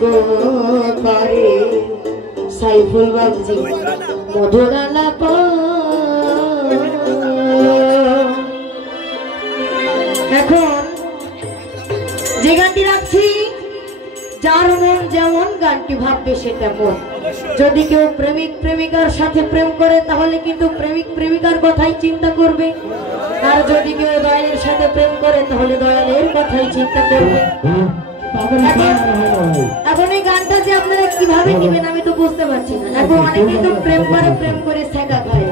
গো করে সাইফুল বাবজি মধুর আলাপ। এখন যে গানটি রাখছি যার মন যেমন গানটি ভাববে সে তেমন। যদি কেউ প্রেমিক প্রেমিকার সাথে প্রেম করে তাহলে কিন্তু প্রেমিক প্রেমিকার কথাই চিন্তা করবে, আর যদি কেউ দয়ালের সাথে প্রেম করে তাহলে দয়ালের কথাই চিন্তা করবে। এখন এই গানটা যে আপনারা কিভাবে নেবেন আমি তো বুঝতে পারছি না। এখন অনেকে তো প্রেম করে সেকা খায়।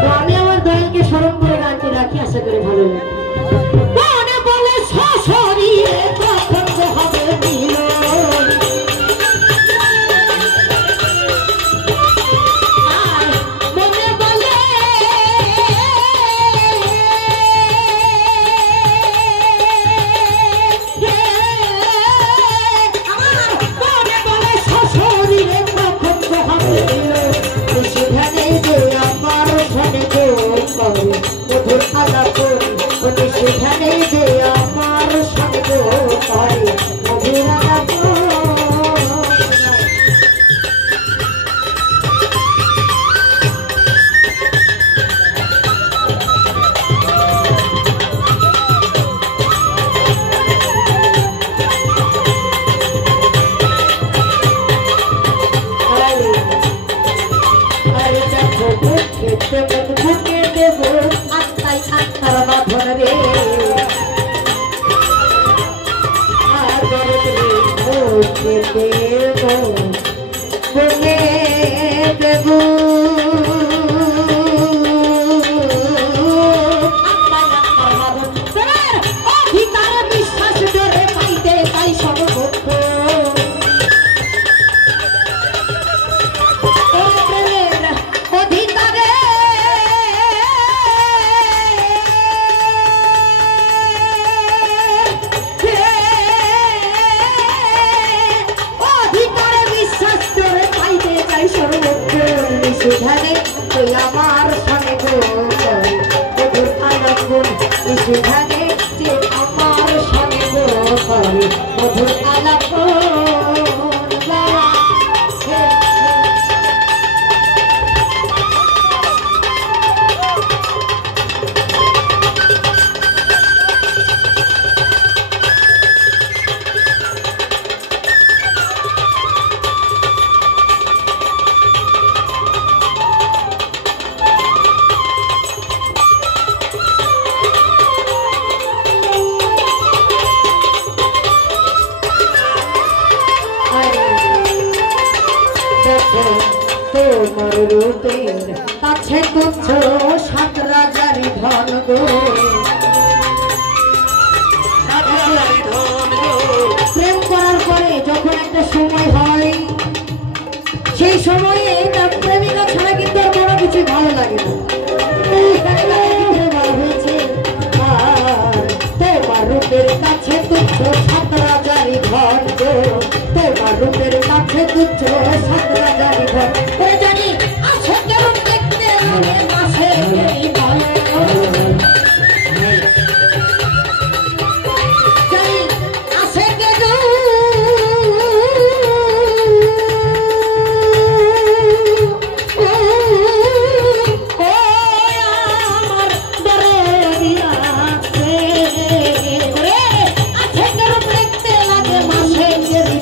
তো আমি আমার দয়ালকে স্মরণ করে গানটি রাখি, আশা করি ভালো লাগে। মনে বলে সশরীরে কখন হবে মিলন, মনে বলে মনে বলে সশরীরে কখন হবে মিলন, সেখানে যে আমার ধনে গো করে মধুর আলাপ, সেখানে যে আমার সঙ্গে গো করে মধুর আলাপ। আমার সঙ্গে গো করে মধুর আলাপ, সেখানে যে আমার সঙ্গে গো করে মধুর আলাপ। তোমার রূপের কাছে তুচ্ছ সাত রাজারি ধন গো, প্রেম করার পরে যখন একটা সময় হয় সেই সময়ে তার প্রেমিকা ছাড়া কিন্তু আর কোনো কিছু ভালো লাগে না। হয়েছে তোমার রূপের কাছে তুচ্ছ সাত রাজারি ধন গো, তোমার রূপের কাছে তুচ্ছ সাত রাজারি ধন। জানি আছে কেউ দেখতে লাগে মাসে জানি আছে কেউ আমার দরে দিয়া আছে কেউ দেখতে লাগে মাসে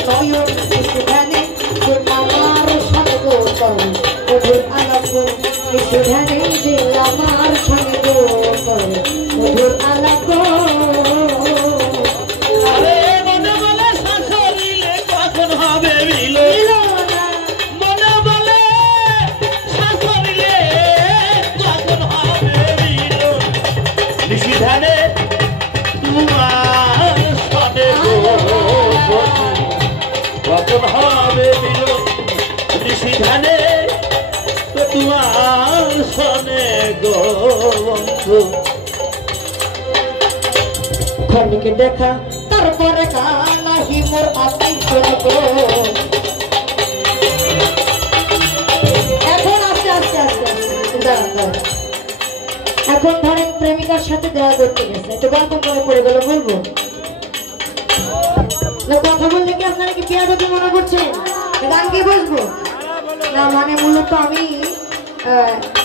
নয়ন, সেখানে আমার সঙ্গে গো করে মধুর আলাপ, সেখানে যে আমার সঙ্গে গো করে মধুর আলাপ। মনে বলে শাশুড়িলে কখন হবে মিলন, মনে বলে শাশুড়িলে কখন হবে মিলন, নিশিধানে তোমার সনে গো কখন হবে মিলন, নিশিধানে তোমার সনে গো বন্ধু। ক্ষণিক দেখা তারপরে কানাহি মোর আতাই চলবো। এখন আস্তে আস্তে আস্তে দাঁড়ান দাঁড়ান এখন ধরেন প্রেমিকার সাথে দেখা করতে গেছে, একটু গল্প করে পড়ে গেল, বলবো না? কথা বললে কি আপনারা কি পেয়াদবি মনে করছেন? গান কি বসবো না? মানে মূলত আমি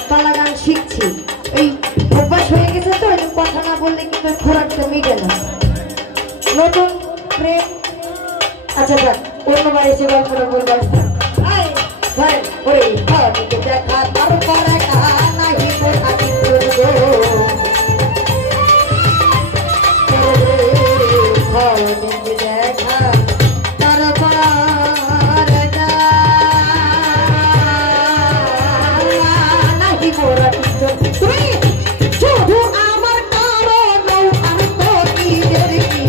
পালা গান শিখছি, এই অভ্যাস হয়ে গেছে তো, এই কথা না বললে কিন্তু খোরাকটা মিটে না। নতুন প্রেম, আচ্ছা যাক, অন্যবার এসে গল্পটা বলবো। ওরে দেখা তারপর একা নাহি থাকি দেখা তারপর নাহি মোরা তুমি শুধু আমার কারণ আর তো নিজের কি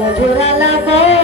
মধুরা লাগো।